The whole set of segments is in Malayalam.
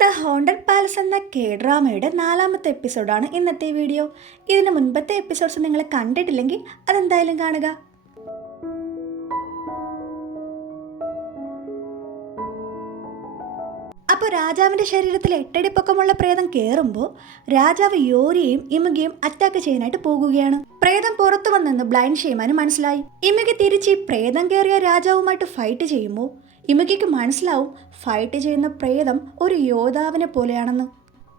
ദ ഹോണ്ടഡ് പാലസ് എന്ന കെ-ഡ്രാമയുടെ 4ാമത്തെ എപ്പിസോഡാണ് ഇന്നത്തെ വീഡിയോ. ഇതിന് മുൻപത്തെ എപ്പിസോഡ്സ് നിങ്ങൾ കണ്ടിട്ടില്ലെങ്കിൽ അതെന്തായാലും കാണുക. അപ്പോൾ രാജാവിൻ്റെ ശരീരത്തിൽ 8 അടി പൊക്കമുള്ള പ്രേതം കയറുമ്പോൾ രാജാവ് യോരിയെയും ഇമുഗിയും അറ്റാക്ക് ചെയ്യാനായിട്ട് പോകുകയാണ്. പ്രേതം പുറത്തു വന്നെന്ന് ബ്ലൈൻഡ് ഷേമാന് മനസ്സിലായി. ഇമുഗി തിരിച്ച് പ്രേതം കയറിയ രാജാവുമായിട്ട് ഫൈറ്റ് ചെയ്യുമ്പോൾ ഇമുഗിക്ക് മനസ്സിലാവും ഫൈറ്റ് ചെയ്യുന്ന പ്രേതം ഒരു യോദ്ധാവിനെ പോലെയാണെന്ന്.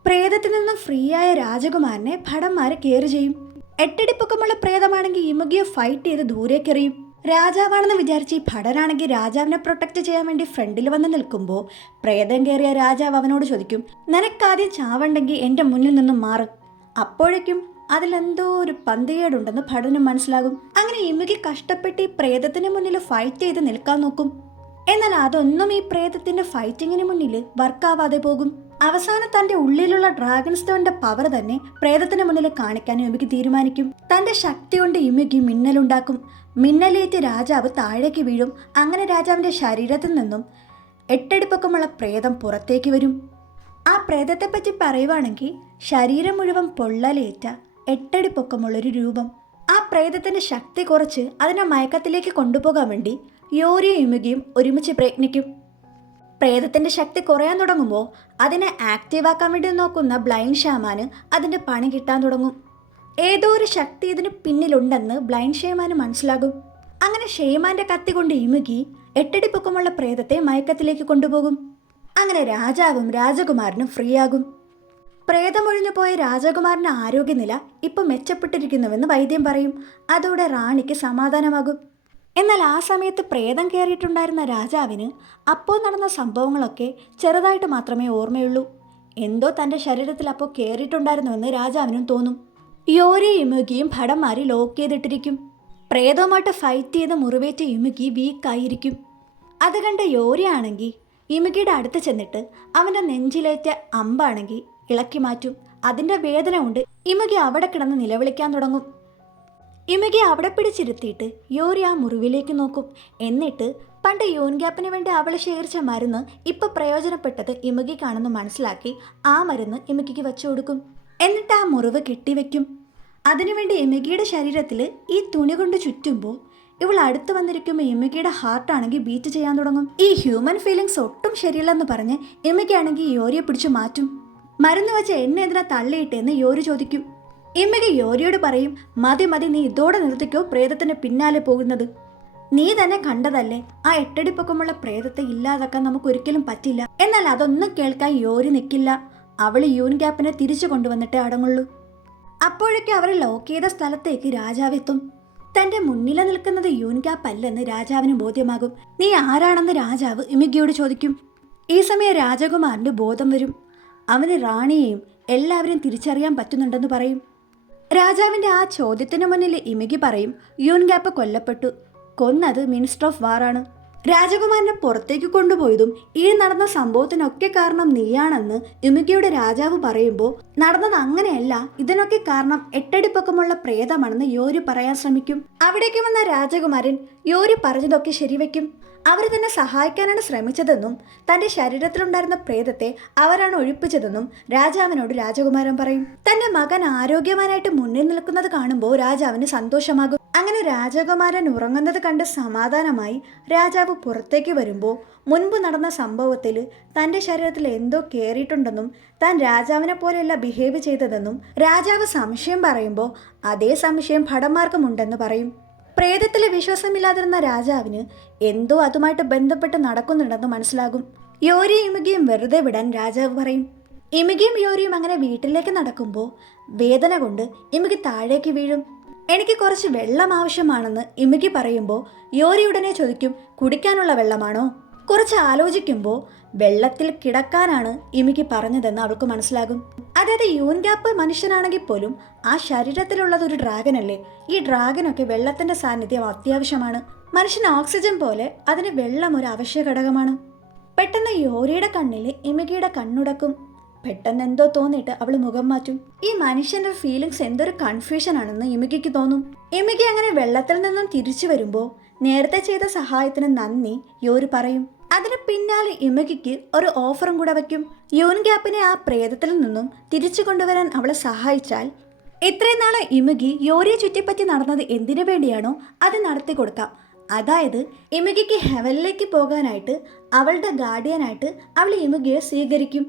പ്രേതത്തിൽ നിന്നും ഫ്രീ ആയ രാജകുമാരനെ ഭടന്മാരെ കെയർ ചെയ്യും. 8 അടി പൊക്കമുള്ള പ്രേതമാണെങ്കിൽ ഇമുഗിയെ ഫൈറ്റ് ചെയ്ത് ദൂരേക്കെറിയും. രാജാവാണെന്ന് വിചാരിച്ച് ഈ ഭടനാണെങ്കിൽ രാജാവിനെ പ്രൊട്ടക്റ്റ് ചെയ്യാൻ വേണ്ടി ഫ്രണ്ടിൽ വന്ന് നിൽക്കുമ്പോൾ പ്രേതം കയറിയ രാജാവ് അവനോട് ചോദിക്കും, നിനക്കാദ്യം ചാവണ്ടെങ്കിൽ എൻ്റെ മുന്നിൽ നിന്നും മാറും. അപ്പോഴേക്കും അതിലെന്തോ ഒരു പന്തികേടുണ്ടെന്ന് ഭടനും മനസ്സിലാകും. അങ്ങനെ ഇമുഗി കഷ്ടപ്പെട്ട് ഈ പ്രേതത്തിന് മുന്നിൽ ഫൈറ്റ് ചെയ്ത് നിൽക്കാൻ നോക്കും. എന്നാൽ അതൊന്നും ഈ പ്രേതത്തിന്റെ ഫൈറ്റിങ്ങിന് മുന്നിൽ വർക്കാവാതെ പോകും. അവസാനം തന്റെ ഉള്ളിലുള്ള ഡ്രാഗൺ സ്റ്റോണിന്റെ പവർ തന്നെ പ്രേതത്തിന് മുന്നിൽ കാണിക്കാൻ ഇമുഗി തീരുമാനിക്കും. തന്റെ ശക്തി കൊണ്ട് ഇമുഗി മിന്നലുണ്ടാക്കും. മിന്നലേറ്റ് രാജാവ് താഴേക്ക് വീഴും. അങ്ങനെ രാജാവിന്റെ ശരീരത്തിൽ നിന്നും 8 അടി പൊക്കമുള്ള പ്രേതം പുറത്തേക്ക് വരും. ആ പ്രേതത്തെ പറ്റി പറയുവാണെങ്കിൽ ശരീരം മുഴുവൻ പൊള്ളലേറ്റ 8 അടി പൊക്കമുള്ളൊരു രൂപം. ആ പ്രേതത്തിന്റെ ശക്തി കുറച്ച് അതിനെ മയക്കത്തിലേക്ക് കൊണ്ടുപോകാൻ വേണ്ടി യോരിയും ഇമുഗിയും ഒരുമിച്ച് പ്രയത്നിക്കും. പ്രേതത്തിന്റെ ശക്തി കുറയാൻ തുടങ്ങുമ്പോൾ അതിനെ ആക്റ്റീവാക്കാൻ വേണ്ടി നോക്കുന്ന ബ്ലൈൻഡ് ഷാമാന് അതിന്റെ പണി കിട്ടാൻ തുടങ്ങും. ഏതോ ഒരു ശക്തി ഇതിന് പിന്നിലുണ്ടെന്ന് ബ്ലൈൻഡ് ഷേമാന് മനസ്സിലാകും. അങ്ങനെ ഷേമാന്റെ കത്തി കൊണ്ട് ഇമുഗി 8 അടി പൊക്കമുള്ള പ്രേതത്തെ മയക്കത്തിലേക്ക് കൊണ്ടുപോകും. അങ്ങനെ രാജാവും രാജകുമാരനും ഫ്രീ ആകും. പ്രേതമൊഴിഞ്ഞു പോയ രാജകുമാരന്റെ ആരോഗ്യനില ഇപ്പം മെച്ചപ്പെട്ടിരിക്കുന്നുവെന്ന് വൈദ്യം പറയും. അതോടെ റാണിക്ക് സമാധാനമാകും. എന്നാൽ ആ സമയത്ത് പ്രേതം കയറിയിട്ടുണ്ടായിരുന്ന രാജാവിന് അപ്പോൾ നടന്ന സംഭവങ്ങളൊക്കെ ചെറുതായിട്ട് മാത്രമേ ഓർമ്മയുള്ളൂ. എന്തോ തൻ്റെ ശരീരത്തിൽ അപ്പോൾ കയറിയിട്ടുണ്ടായിരുന്നുവെന്ന് രാജാവിനും തോന്നും. യോരിയും ഇമുഗിയും ഭടന്മാരി ലോക്ക് ചെയ്തിട്ടിരിക്കും. പ്രേതവുമായിട്ട് ഫൈറ്റ് ചെയ്ത് മുറിവേറ്റ ഇമുഗി വീക്കായിരിക്കും. അത് കണ്ട യോരിയാണെങ്കിൽ ഇമുഗിയുടെ അടുത്ത് ചെന്നിട്ട് അവൻ്റെ നെഞ്ചിലേറ്റ അമ്പാണെങ്കിൽ ഇളക്കി മാറ്റും. അതിൻ്റെ വേദന കൊണ്ട് ഇമുഗി അവിടെ കിടന്ന് നിലവിളിക്കാൻ തുടങ്ങും. ഇമുഗി അവിടെ പിടിച്ചിരുത്തിയിട്ട് യോരി ആ മുറിവിലേക്ക് നോക്കും. എന്നിട്ട് പണ്ട് യൂൻഗ്യാപ്പിന് വേണ്ടി അവൾ ശേഖരിച്ച മരുന്ന് ഇപ്പം പ്രയോജനപ്പെട്ടത് ഇമുഗിക്കാണെന്ന് മനസ്സിലാക്കി ആ മരുന്ന് ഇമുഗിക്ക് വെച്ചു കൊടുക്കും. എന്നിട്ട് ആ മുറിവ് കെട്ടിവെക്കും. അതിനുവേണ്ടി ഇമുഗിയുടെ ശരീരത്തിൽ ഈ തുണി കൊണ്ട് ചുറ്റുമ്പോൾ ഇവൾ അടുത്ത് വന്നിരിക്കുമ്പോൾ ഇമുഗിയുടെ ഹാർട്ടാണെങ്കിൽ ബീറ്റ് ചെയ്യാൻ തുടങ്ങും. ഈ ഹ്യൂമൻ ഫീലിങ്സ് ഒട്ടും ശരിയല്ലെന്ന് പറഞ്ഞ് ഇമുഗിയാണെങ്കിൽ യോരിയെ പിടിച്ചു മാറ്റും. മരുന്ന് വെച്ച് എന്നെ എന്തിനാ തള്ളിയിട്ടെന്ന് യോരി ചോദിക്കും. ഇമുഗി യോരിയോട് പറയും, മതി മതി, നീ ഇതോടെ നിർത്തിക്കോ പ്രേതത്തിന് പിന്നാലെ പോകുന്നത്. നീ തന്നെ കണ്ടതല്ലേ, ആ 8 അടി പൊക്കമുള്ള പ്രേതത്തെ ഇല്ലാതാക്കാൻ നമുക്ക് ഒരിക്കലും പറ്റില്ല. എന്നാൽ അതൊന്നും കേൾക്കാൻ യോരി നിൽക്കില്ല. അവൾ യൂൻഗ്യാപ്പിനെ തിരിച്ചു കൊണ്ടുവന്നിട്ടേ അടങ്ങുള്ളൂ. അപ്പോഴേക്കും അവർ ലോക്ക് ചെയ്ത സ്ഥലത്തേക്ക് രാജാവെത്തും. തന്റെ മുന്നിൽ നിൽക്കുന്നത് യൂൻഗ്യാപ്പ് അല്ലെന്ന് രാജാവിന് ബോധ്യമാകും. നീ ആരാണെന്ന് രാജാവ് ഇമുഗിയോട് ചോദിക്കും. ഈ സമയം രാജകുമാരന്റെ ബോധം വരും. അവന് റാണിയെയും എല്ലാവരെയും തിരിച്ചറിയാൻ പറ്റുന്നുണ്ടെന്ന് പറയും. രാജാവിൻ്റെ ആ ചോദ്യത്തിന് മുന്നിൽ ഇമുഗി പറയും, യൂൻഗ്യാപ്പ് കൊല്ലപ്പെട്ടു. കൊന്നത് മിനിസ്റ്റർ ഓഫ് വാർ ആണ്. രാജകുമാരനെ പുറത്തേക്ക് കൊണ്ടുപോയതും ഈ നടന്ന സംഭവത്തിനൊക്കെ കാരണം നീയാണെന്ന് ഇമുഗിയുടെ രാജാവ് പറയുമ്പോൾ നടന്നത് അങ്ങനെയല്ല, ഇതിനൊക്കെ കാരണം 8 അടി പൊക്കമുള്ള പ്രേതമാണെന്ന് യോരി പറയാൻ ശ്രമിക്കും. അവിടേക്ക് വന്ന രാജകുമാരൻ യോരി പറഞ്ഞതൊക്കെ ശരിവെക്കും. അവർ തന്നെ സഹായിക്കാനാണ് ശ്രമിച്ചതെന്നും തൻ്റെ ശരീരത്തിലുണ്ടായിരുന്ന പ്രേതത്തെ അവരാണ് ഒഴിപ്പിച്ചതെന്നും രാജാവിനോട് രാജകുമാരൻ പറയും. തൻ്റെ മകൻ ആരോഗ്യവാനായിട്ട് മുന്നിൽ നിൽക്കുന്നത് കാണുമ്പോൾ രാജാവിന് സന്തോഷമാകും. അങ്ങനെ രാജകുമാരൻ ഉറങ്ങുന്നത് കണ്ട് സമാധാനമായി രാജാവ് പുറത്തേക്ക് വരുമ്പോൾ മുൻപ് നടന്ന സംഭവത്തിൽ തൻ്റെ ശരീരത്തിൽ എന്തോ കയറിയിട്ടുണ്ടെന്നും താൻ രാജാവിനെ പോലെയല്ല ബിഹേവ് ചെയ്തതെന്നും രാജാവ് സംശയം പറയുമ്പോൾ അതേ സംശയം ഭടന്മാർക്കുമുണ്ടെന്ന് പറയും. പ്രേതത്തിൽ വിശ്വാസമില്ലാതിരുന്ന രാജാവിന് എന്തോ അതുമായിട്ട് ബന്ധപ്പെട്ട് നടക്കുന്നുണ്ടെന്ന് മനസ്സിലാകും. യോരിയും ഇമുഗിയും വെറുതെ വിടാൻ രാജാവ് പറയും. ഇമുഗിയും യോരിയും അങ്ങനെ വീട്ടിലേക്ക് നടക്കുമ്പോൾ വേദന കൊണ്ട് ഇമുഗി താഴേക്ക് വീഴും. എനിക്ക് കുറച്ച് വെള്ളം ആവശ്യമാണെന്ന് ഇമുഗി പറയുമ്പോൾ യോരി ഉടനെ ചോദിക്കും, കുടിക്കാനുള്ള വെള്ളമാണോ? കുറച്ച് ആലോചിക്കുമ്പോൾ വെള്ളത്തിൽ കിടക്കാനാണ് ഇമുഗി പറഞ്ഞതെന്ന് അവൾക്ക് മനസ്സിലാകും. അതായത് യൂൻഗ്യാപ്പ് മനുഷ്യനാണെങ്കിൽ പോലും ആ ശരീരത്തിലുള്ളത് ഒരു ഡ്രാഗൻ അല്ലേ. ഈ ഡ്രാഗനൊക്കെ വെള്ളത്തിന്റെ സാന്നിധ്യം അത്യാവശ്യമാണ്. മനുഷ്യന് ഓക്സിജൻ പോലെ അതിന് വെള്ളം ഒരു അവശ്യ ഘടകമാണ്. പെട്ടെന്ന് യോരിയുടെ കണ്ണിൽ ഇമുഗിയുടെ കണ്ണുടക്കും. പെട്ടെന്ന് എന്തോ തോന്നിയിട്ട് അവൾ മുഖം മാറ്റും. ഈ മനുഷ്യന്റെ ഫീലിങ്സ് എന്തൊരു കൺഫ്യൂഷൻ ആണെന്ന് ഇമുഗിക്ക് തോന്നും. ഇമുഗി അങ്ങനെ വെള്ളത്തിൽ നിന്നും തിരിച്ചു വരുമ്പോൾ നേരത്തെ ചെയ്ത സഹായത്തിന് നന്ദി യോരി പറയും. അതിന് പിന്നാലെ ഇമകിക്ക് ഒരു ഓഫറും കൂടെ വയ്ക്കും. യൂൻഗ്യാപ്പിനെ ആ പ്രേതത്തിൽ നിന്നും തിരിച്ചു കൊണ്ടുവരാൻ അവളെ സഹായിച്ചാൽ ഇത്രയും നാളെ ഇമകി യോരിയെ ചുറ്റിപ്പറ്റി നടന്നത് എന്തിനു വേണ്ടിയാണോ അത് നടത്തി കൊടുക്കാം. അതായത് ഇമകിക്ക് ഹെവനിലേക്ക് പോകാനായിട്ട് അവളുടെ ഗാർഡിയനായിട്ട് അവൾ ഇമകിയെ സ്വീകരിക്കും.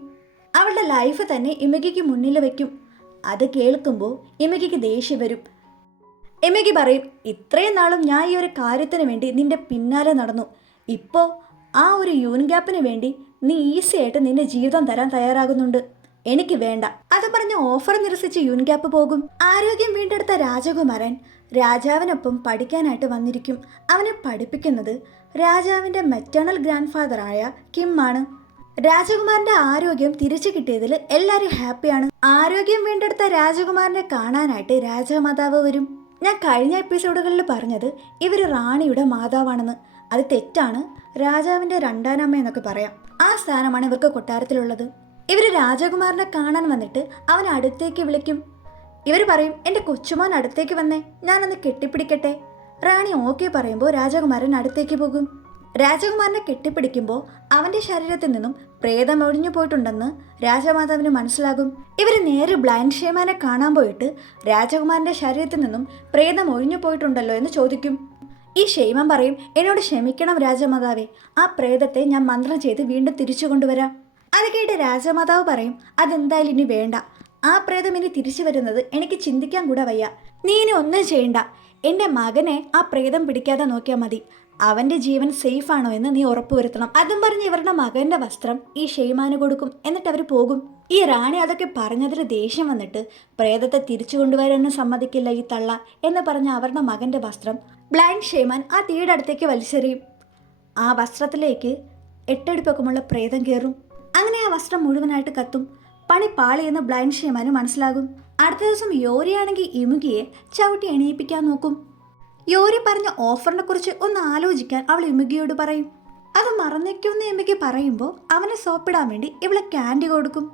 അവളുടെ ലൈഫ് തന്നെ ഇമകിക്ക് മുന്നിൽ വയ്ക്കും. അത് കേൾക്കുമ്പോൾ ഇമകിക്ക് ദേഷ്യം വരും. ഇമകി പറയും, ഇത്രയും നാളും ഞാൻ ഈ ഒരു കാര്യത്തിന് വേണ്ടി നിന്റെ പിന്നാലെ നടന്നു. ഇപ്പോൾ ആ ഒരു യൂൻഗ്യാപ്പിന് വേണ്ടി നീ ഈസി ആയിട്ട് നിന്റെ ജീവിതം തരാൻ തയ്യാറാകുന്നുണ്ട്. എനിക്ക് വേണ്ട. അത് പറഞ്ഞ് ഓഫർ നിരസിച്ച് യൂൻഗ്യാപ്പ് പോകും. ആരോഗ്യം വീണ്ടെടുത്ത രാജകുമാരൻ രാജാവിനൊപ്പം പഠിക്കാനായിട്ട് വന്നിരിക്കും. അവനെ പഠിപ്പിക്കുന്നത് രാജാവിൻ്റെ മെറ്റേണൽ ഗ്രാൻഡ് ഫാദറായ കിം ആണ്. രാജകുമാരന്റെ ആരോഗ്യം തിരിച്ചു കിട്ടിയതിൽ എല്ലാവരും ഹാപ്പിയാണ്. ആരോഗ്യം വീണ്ടെടുത്ത രാജകുമാരനെ കാണാനായിട്ട് രാജമാതാവ് വരും. ഞാൻ കഴിഞ്ഞ എപ്പിസോഡുകളിൽ പറഞ്ഞത് ഇവർ റാണിയുടെ മാതാവാണെന്ന്. അത് തെറ്റാണ്. രാജാവിൻ്റെ രണ്ടാനമ്മ എന്നൊക്കെ പറയാം. ആ സ്ഥാനമാണ് ഇവർക്ക് കൊട്ടാരത്തിലുള്ളത്. ഇവർ രാജകുമാരനെ കാണാൻ വന്നിട്ട് അവൻ അടുത്തേക്ക് വിളിക്കും. ഇവർ പറയും, എൻ്റെ കൊച്ചുമോൻ അടുത്തേക്ക് വന്നേ, ഞാനൊന്ന് കെട്ടിപ്പിടിക്കട്ടെ. റാണി ഓക്കെ പറയുമ്പോൾ രാജകുമാരൻ അടുത്തേക്ക് പോകും. രാജകുമാരനെ കെട്ടിപ്പിടിക്കുമ്പോൾ അവൻ്റെ ശരീരത്തിൽ നിന്നും പ്രേതം ഒഴിഞ്ഞു പോയിട്ടുണ്ടെന്ന് രാജമാതാവിന് മനസ്സിലാകും. ഇവർ നേരെ ബ്ലൈൻഡ് ഷേമാനെ കാണാൻ പോയിട്ട് രാജകുമാരൻ്റെ ശരീരത്തിൽ നിന്നും പ്രേതം ഒഴിഞ്ഞു പോയിട്ടുണ്ടല്ലോ എന്ന് ചോദിക്കും. ഈ ഷേമൻ പറയും, എന്നോട് ക്ഷമിക്കണം രാജമാതാവേ, ആ പ്രേതത്തെ ഞാൻ മന്ത്രം ചെയ്ത് വീണ്ടും തിരിച്ചു കൊണ്ടുവരാം. അത് കേട്ട് രാജമാതാവ് പറയും, അതെന്തായാലും ഇനി വേണ്ട. ആ പ്രേതം ഇനി തിരിച്ചു വരുന്നത് എനിക്ക് ചിന്തിക്കാൻ കൂടെ വയ്യ. നീ ഇനി ഒന്നും ചെയ്യണ്ട. എൻ്റെ മകനെ ആ പ്രേതം പിടിക്കാതെ നോക്കിയാൽ മതി. അവൻ്റെ ജീവൻ സേഫ് ആണോ എന്ന് നീ ഉറപ്പുവരുത്തണം. അതും പറഞ്ഞ് ഇവരുടെ മകൻ്റെ വസ്ത്രം ഈ ഷെയ്മാന് കൊടുക്കും. എന്നിട്ട് അവർ പോകും. ഈ റാണി അതൊക്കെ പറഞ്ഞതിൽ ദേഷ്യം വന്നിട്ട് പ്രേതത്തെ തിരിച്ചു കൊണ്ടുവരാനും സമ്മതിക്കില്ല ഈ തള്ള എന്ന് പറഞ്ഞ അവരുടെ മകൻ്റെ വസ്ത്രം ബ്ലൈൻഡ് ഷെയ്മാൻ ആ തീയുടെ അടുത്തേക്ക് വലിച്ചെറിയും. ആ വസ്ത്രത്തിലേക്ക് 8 അടി പൊക്കമുള്ള പ്രേതം കയറും. അങ്ങനെ ആ വസ്ത്രം മുഴുവനായിട്ട് കത്തും. പണി പാളിയെന്ന് ബ്ലൈൻഡ് ഷെയ്മാന് മനസ്സിലാകും. അടുത്ത ദിവസം യോരിയാണെങ്കിൽ ഇമുകിയെ ചവിട്ടി എണീപ്പിക്കാൻ നോക്കും. യോരി പറഞ്ഞ ഓഫറിനെ കുറിച്ച് ഒന്ന് ആലോചിക്കാൻ അവൾ ഇമുകിയോട് പറയും. അത് മറന്നേക്കുമെന്ന് ഇമുകി പറയുമ്പോൾ അവനെ സോപ്പിടാൻ വേണ്ടി ഇവളെ ക്യാൻഡി കൊടുക്കും.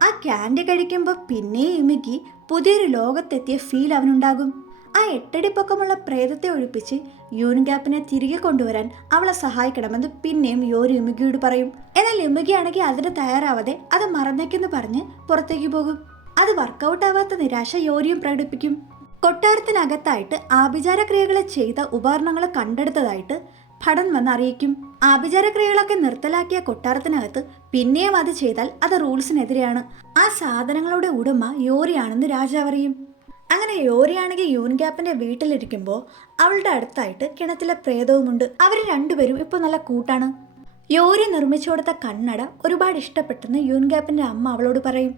ആ ക്യാൻഡി കഴിക്കുമ്പോൾ പിന്നെ ഇമുകി പുതിയൊരു ലോകത്തെത്തിയ ഫീൽ അവനുണ്ടാകും. ആ 8 അടി പൊക്കമുള്ള പ്രേതത്തെ ഒഴിപ്പിച്ച് യൂൻഗ്യാപ്പിനെ തിരികെ കൊണ്ടുവരാൻ അവളെ സഹായിക്കണമെന്ന് പിന്നെയും യോരി ഇമുകിയോട് പറയും. എന്നാൽ ഇമുകിയാണെങ്കിൽ അതിന് തയ്യാറാവാതെ അത് മറന്നേക്കെന്ന് പറഞ്ഞ് പുറത്തേക്ക് പോകും. അത് വർക്കൗട്ട് ആവാത്ത നിരാശ യോരിയും പ്രകടിപ്പിക്കും. കൊട്ടാരത്തിനകത്തായിട്ട് ആഭിചാരക്രിയകൾ ചെയ്ത ഉപകരണങ്ങൾ കണ്ടെടുത്തതായിട്ട് ഭടൻ വന്ന് അറിയിക്കും. ആഭിചാരക്രിയകളൊക്കെ നിർത്തലാക്കിയ കൊട്ടാരത്തിനകത്ത് പിന്നെയും അത് ചെയ്താൽ അത് റൂൾസിനെതിരെയാണ്. ആ സാധനങ്ങളുടെ ഉടമ യോരിയാണെന്ന് രാജാവ് അറിയും. അങ്ങനെ യോരിയാണെങ്കിൽ യൂൻഗ്യാപ്പിന്റെ വീട്ടിലിരിക്കുമ്പോൾ അവളുടെ അടുത്തായിട്ട് കിണറ്റിലെ പ്രേതവുമുണ്ട്. അവർ രണ്ടുപേരും ഇപ്പോൾ നല്ല കൂട്ടാണ്. യോരി നിർമ്മിച്ചു കൊടുത്ത കണ്ണട ഒരുപാട് ഇഷ്ടപ്പെട്ടെന്ന് യൂൻഗ്യാപ്പിന്റെ അമ്മ അവളോട് പറയും.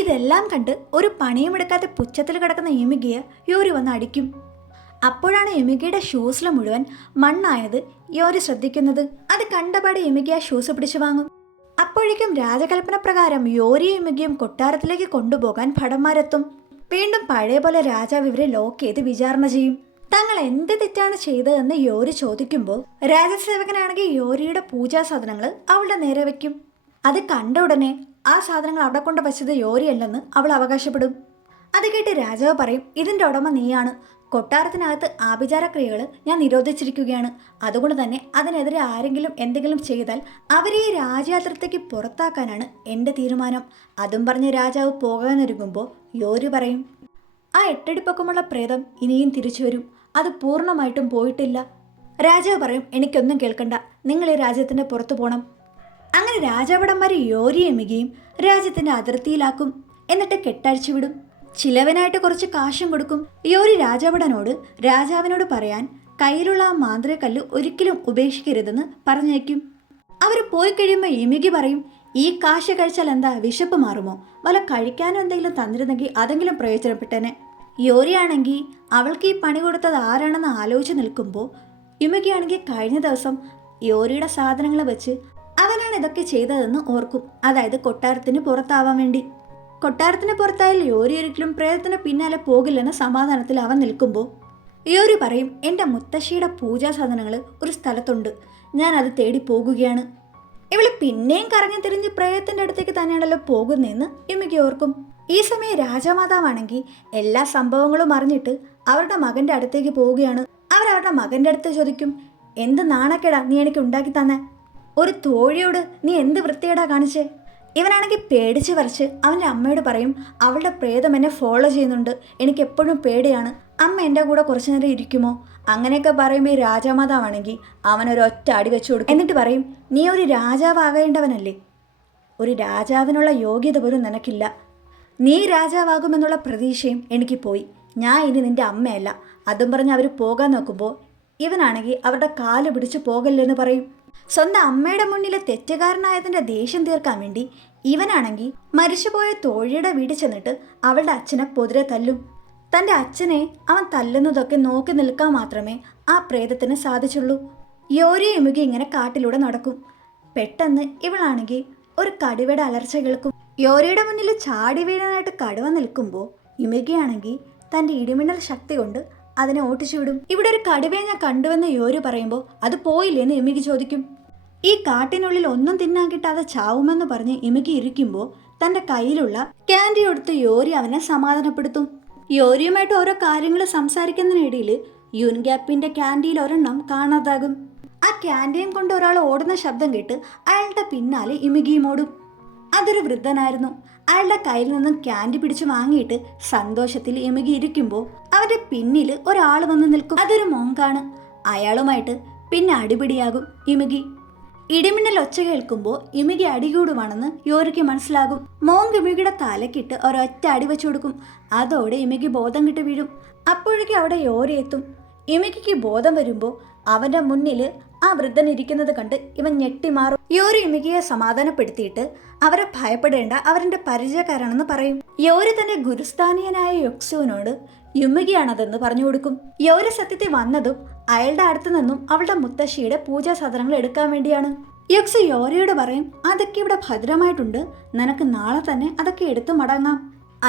ഇതെല്ലാം കണ്ട് ഒരു പണിയും എടുക്കാതെ പുച്ഛത്തിൽ കിടക്കുന്ന ഇമുകിയെ യോരി വന്ന് അടിക്കും. അപ്പോഴാണ് ഇമുകിയുടെ ഷൂസിൽ മുഴുവൻ മണ്ണായത് യോരി ശ്രദ്ധിക്കുന്നത്. അത് കണ്ടപാടെ ഇമുകി ആ ഷൂസ് പിടിച്ചു വാങ്ങും. അപ്പോഴേക്കും രാജകൽപ്പന പ്രകാരം യോരിയും ഇമുകിയും കൊട്ടാരത്തിലേക്ക് കൊണ്ടുപോകാൻ ഭടന്മാരെത്തും. വീണ്ടും പഴയ പോലെ രാജാവ് ഇവരെ ലോക്ക് ചെയ്ത് വിചാരണ ചെയ്യും. തങ്ങൾ എന്ത് തെറ്റാണ് ചെയ്തതെന്ന് യോരി ചോദിക്കുമ്പോൾ രാജസേവകനാണെങ്കിൽ യോരിയുടെ പൂജാ സാധനങ്ങൾ അവളുടെ നേരെ വയ്ക്കും. അത് കണ്ട ഉടനെ ആ സാധനങ്ങൾ അവിടെ കൊണ്ട് വച്ചത് യോരിയല്ലെന്ന് അവൾ അവകാശപ്പെടും. അത് കേട്ട് രാജാവ് പറയും, ഇതിൻ്റെ ഉടമ നീയാണ്. കൊട്ടാരത്തിനകത്ത് ആഭിചാരക്രിയകൾ ഞാൻ നിരോധിച്ചിരിക്കുകയാണ്. അതുകൊണ്ട് തന്നെ അതിനെതിരെ ആരെങ്കിലും എന്തെങ്കിലും ചെയ്താൽ അവരെ ഈ രാജയാത്രത്തേക്ക് പുറത്താക്കാനാണ് എൻ്റെ തീരുമാനം. അതും പറഞ്ഞ് രാജാവ് പോകാനൊരുങ്ങുമ്പോൾ യോരി പറയും, ആ 8 അടി പൊക്കമുള്ള പ്രേതം ഇനിയും തിരിച്ചു വരും. അത് പൂർണ്ണമായിട്ടും പോയിട്ടില്ല. രാജാവ് പറയും, എനിക്കൊന്നും കേൾക്കണ്ട, നിങ്ങൾ ഈ രാജ്യത്തിൻ്റെ പുറത്തു പോകണം. അങ്ങനെ രാജാഭടന്മാർ യോരിയെ ഇമുകിയും രാജ്യത്തിൻ്റെ അതിർത്തിയിലാക്കും. എന്നിട്ട് കെട്ടഴിച്ചു വിടും. ചിലവനായിട്ട് കുറച്ച് കാശും കൊടുക്കും. യോരി രാജാവിനോട് പറയാൻ കയ്യിലുള്ള ആ മാന്ത്രികക്കല്ല് ഒരിക്കലും ഉപേക്ഷിക്കരുതെന്ന് പറഞ്ഞേക്കും. അവർ പോയി കഴിയുമ്പോൾ ഇമുകി പറയും, ഈ കാശ് കഴിച്ചാൽ എന്താ, വിശപ്പ് മാറുമോ? വല്ല കഴിക്കാനും എന്തെങ്കിലും തന്നിരുന്നെങ്കിൽ അതെങ്കിലും പ്രയോജനപ്പെട്ടേനെ. യോരിയാണെങ്കിൽ അവൾക്ക് ഈ പണി കൊടുത്തത് ആരാണെന്ന് ആലോചിച്ച് നിൽക്കുമ്പോൾ ഇമുകിയാണെങ്കിൽ കഴിഞ്ഞ ദിവസം യോരിയുടെ സാധനങ്ങൾ വെച്ച് അവനാണ് ഇതൊക്കെ ചെയ്തതെന്ന് ഓർക്കും. അതായത് കൊട്ടാരത്തിന് പുറത്താവാൻ വേണ്ടി. കൊട്ടാരത്തിന് പുറത്തായാൽ യോരി ഒരിക്കലും പ്രേതത്തിന് പിന്നാലെ പോകില്ലെന്ന സമാധാനത്തിൽ അവൻ നിൽക്കുമ്പോൾ യോരി പറയും, എൻ്റെ മുത്തശ്ശിയുടെ പൂജാ സാധനങ്ങൾ ഒരു സ്ഥലത്തുണ്ട്, ഞാൻ അത് തേടി പോകുകയാണ്. ഇവള് പിന്നെയും കറങ്ങി തിരിഞ്ഞ് പ്രേതത്തിൻ്റെ അടുത്തേക്ക് തന്നെയാണല്ലോ പോകുന്നതെന്ന് ഇമുകി ഓർക്കും. ഈ സമയം രാജമാതാവാണെങ്കിൽ എല്ലാ സംഭവങ്ങളും അറിഞ്ഞിട്ട് അവരുടെ മകൻ്റെ അടുത്തേക്ക് പോവുകയാണ്. അവരവരുടെ മകൻ്റെ അടുത്ത് ചോദിക്കും, എന്ത് നാണക്കേടാ നീ എനിക്ക് ഉണ്ടാക്കി തന്നെ? ഒരു തോഴിയോട് നീ എന്ത് വൃത്തികേടാ കാണിച്ചേ? ഇവനാണെങ്കിൽ പേടിച്ച് വരച്ച് അവൻ്റെ അമ്മയോട് പറയും, അവളുടെ പ്രേതം എന്നെ ഫോളോ ചെയ്യുന്നുണ്ട്, എനിക്ക് എപ്പോഴും പേടിയാണ്, അമ്മ എൻ്റെ കൂടെ കുറച്ചു നേരം ഇരിക്കുമോ? അങ്ങനെയൊക്കെ പറയുമ്പോൾ ഈ രാജാമാതാവാണെങ്കിൽ അവനൊരൊറ്റ അടി വെച്ചു കൊടുക്കും. എന്നിട്ട് പറയും, നീ ഒരു രാജാവാകേണ്ടവനല്ലേ, ഒരു രാജാവിനുള്ള യോഗ്യത പോലും നിനക്കില്ല, നീ രാജാവാകുമെന്നുള്ള പ്രതീക്ഷയും എനിക്ക് പോയി, ഞാൻ ഇനി നിൻ്റെ അമ്മയല്ല. അതും പറഞ്ഞ് അവർ പോകാൻ നോക്കുമ്പോൾ ഇവനാണെങ്കിൽ അവരുടെ കാല് പിടിച്ച് പോകല്ലെന്ന് പറയും. സ്വന്തം അമ്മയുടെ മുന്നിൽ തെറ്റുകാരനായതിൻ്റെ ദേഷ്യം തീർക്കാൻ വേണ്ടി ഇവനാണെങ്കിൽ മരിച്ചുപോയ തോഴിയുടെ വീട്ടിൽ ചെന്നിട്ട് അവളുടെ അച്ഛനെ പൊതിരെ തല്ലും. തൻ്റെ അച്ഛനെ അവൻ തല്ലുന്നതൊക്കെ നോക്കി നിൽക്കാൻ മാത്രമേ ആ പ്രേതത്തിന് സാധിച്ചുള്ളൂ. യോരി ഇമുകി ഇങ്ങനെ കാട്ടിലൂടെ നടക്കും. പെട്ടെന്ന് ഇവളാണെങ്കിൽ ഒരു കടുവയുടെ അലർച്ച കേൾക്കും. യോരിയുടെ മുന്നിൽ ചാടി വീഴാനായിട്ട് കടുവ നിൽക്കുമ്പോൾ ഇമുകിയാണെങ്കിൽ തൻ്റെ ഇടിമിന്നൽ ശക്തി കൊണ്ട് അതിനെ ഓട്ടിച്ചു വിടും. ഇവിടെ ഒരു കടുവയെ ഞാൻ കണ്ടുവെന്ന് യോരി പറയുമ്പോൾ അത് പോയില്ലേന്ന് ഇമുകി ചോദിക്കും. ഈ കാട്ടിനുള്ളിൽ ഒന്നും തിന്നാൻ കിട്ടാതെ ചാവുമെന്ന് പറഞ്ഞ് ഇമുകി ഇരിക്കുമ്പോൾ തൻ്റെ കയ്യിലുള്ള ക്യാൻഡി എടുത്ത് യോരി അവനെ സമാധാനപ്പെടുത്തും. യോരിയുമായിട്ട് ഓരോ കാര്യങ്ങൾ സംസാരിക്കുന്നതിനിടയിൽ യുൻഗ്യാപ്പിൻ്റെ ക്യാൻഡിയിൽ ഒരെണ്ണം കാണാതാകും. ആ ക്യാൻഡിയും കൊണ്ട് ഒരാൾ ഓടുന്ന ശബ്ദം കേട്ട് അയാളുടെ പിന്നാലെ ഇമുകിയും ഓടും. അതൊരു വൃദ്ധനായിരുന്നു. അയാളുടെ കയ്യിൽ നിന്നും ക്യാൻഡി പിടിച്ചു വാങ്ങിയിട്ട് സന്തോഷത്തിൽ ഇമുകി ഇരിക്കുമ്പോൾ അവരുടെ പിന്നിൽ ഒരാൾ വന്ന് നിൽക്കും. അതൊരു മോങ്കാണ്. അയാളുമായിട്ട് പിന്നെ അടിപിടിയാകും ഇമുകി. ഇടിമിന്നൽ ഒച്ച കേൾക്കുമ്പോൾ ഇമുകി അടികൂടുവാണെന്ന് യോരിക്ക് മനസ്സിലാകും. മോങ്ക് ഇമുകിയുടെ തലക്കിട്ട് ഒരൊറ്റ അടി വെച്ചു കൊടുക്കും. അതോടെ ഇമുകി ബോധം കിട്ട് വീഴും. അപ്പോഴേക്കും അവിടെ യോരി എത്തും. ഇമുകിക്ക് ബോധം വരുമ്പോൾ അവൻ്റെ മുന്നിൽ ആ വൃദ്ധൻ ഇരിക്കുന്നത് കണ്ട് ഇവൻ ഞെട്ടിമാറും. യോരി ഇമുകിയെ സമാധാനപ്പെടുത്തിയിട്ട് അവരെ ഭയപ്പെടേണ്ട, അവരുടെ പരിചയക്കാരാണെന്ന് പറയും. യോരി തന്റെ ഗുരുസ്ഥാനീയനായ യൊക്സുവിനോട് യുമുകിയാണതെന്ന് പറഞ്ഞു കൊടുക്കും. യോരി സത്യത്തിൽ വന്നതും അയാളുടെ അടുത്ത് നിന്നും അവളുടെ മുത്തശ്ശിയുടെ പൂജാ സാധനങ്ങൾ എടുക്കാൻ വേണ്ടിയാണ്. യൊക്സു യോരിയോട് പറയും, അതൊക്കെ ഇവിടെ ഭദ്രമായിട്ടുണ്ട്, നിനക്ക് നാളെ തന്നെ അതൊക്കെ എടുത്തു മടങ്ങാം.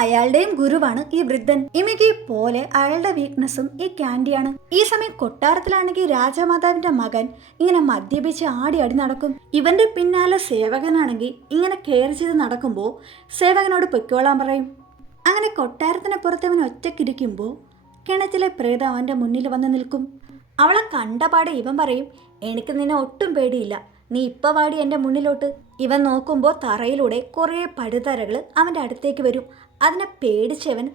അയാളുടെയും ഗുരുവാണ് ഈ വൃദ്ധൻ. ഇമുകി പോലെ അയാളുടെ വീക്ക്നെസ്സും ഈ ക്യാൻഡിയാണ്. ഈ സമയം കൊട്ടാരത്തിലാണെങ്കിൽ രാജമാതാവിന്റെ മകൻ ഇങ്ങനെ മദ്യപിച്ച് ആടി ആടി നടക്കും. ഇവന്റെ പിന്നാലെ സേവകനാണെങ്കിൽ ഇങ്ങനെ കെയർ ചെയ്ത് നടക്കുമ്പോൾ സേവകനോട് പൊയ്ക്കോളാൻ പറയും. അങ്ങനെ കൊട്ടാരത്തിന് പുറത്തവൻ ഒറ്റക്കിരിക്കുമ്പോൾ കിണറ്റിലെ പ്രേതം അവന്റെ മുന്നിൽ വന്ന് നിൽക്കും. അവളെ കണ്ടപാടെ ഇവൻ പറയും, എനിക്ക് നിന്നെ ഒട്ടും പേടിയില്ല, നീ ഇപ്പം വാടി എൻ്റെ മുന്നിലോട്ട്. ഇവൻ നോക്കുമ്പോൾ തറയിലൂടെ കുറേ പഴുതരകൾ അവൻ്റെ അടുത്തേക്ക് വരും. അതിനെ പേടിച്ചവൻ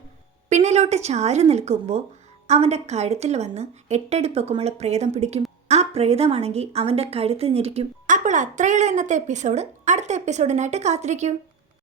പിന്നിലോട്ട് ചാരി നിൽക്കുമ്പോൾ അവൻ്റെ കഴുത്തിൽ വന്ന് 8 അടി പൊക്കമുള്ള പ്രേതം പിടിക്കും. ആ പ്രേതമാണെങ്കിൽ അവൻ്റെ കഴുത്ത് ഞെരിക്കും. അപ്പോൾ അത്രയുള്ള ഇന്നത്തെ എപ്പിസോഡ്. അടുത്ത എപ്പിസോഡിനായിട്ട് കാത്തിരിക്കും.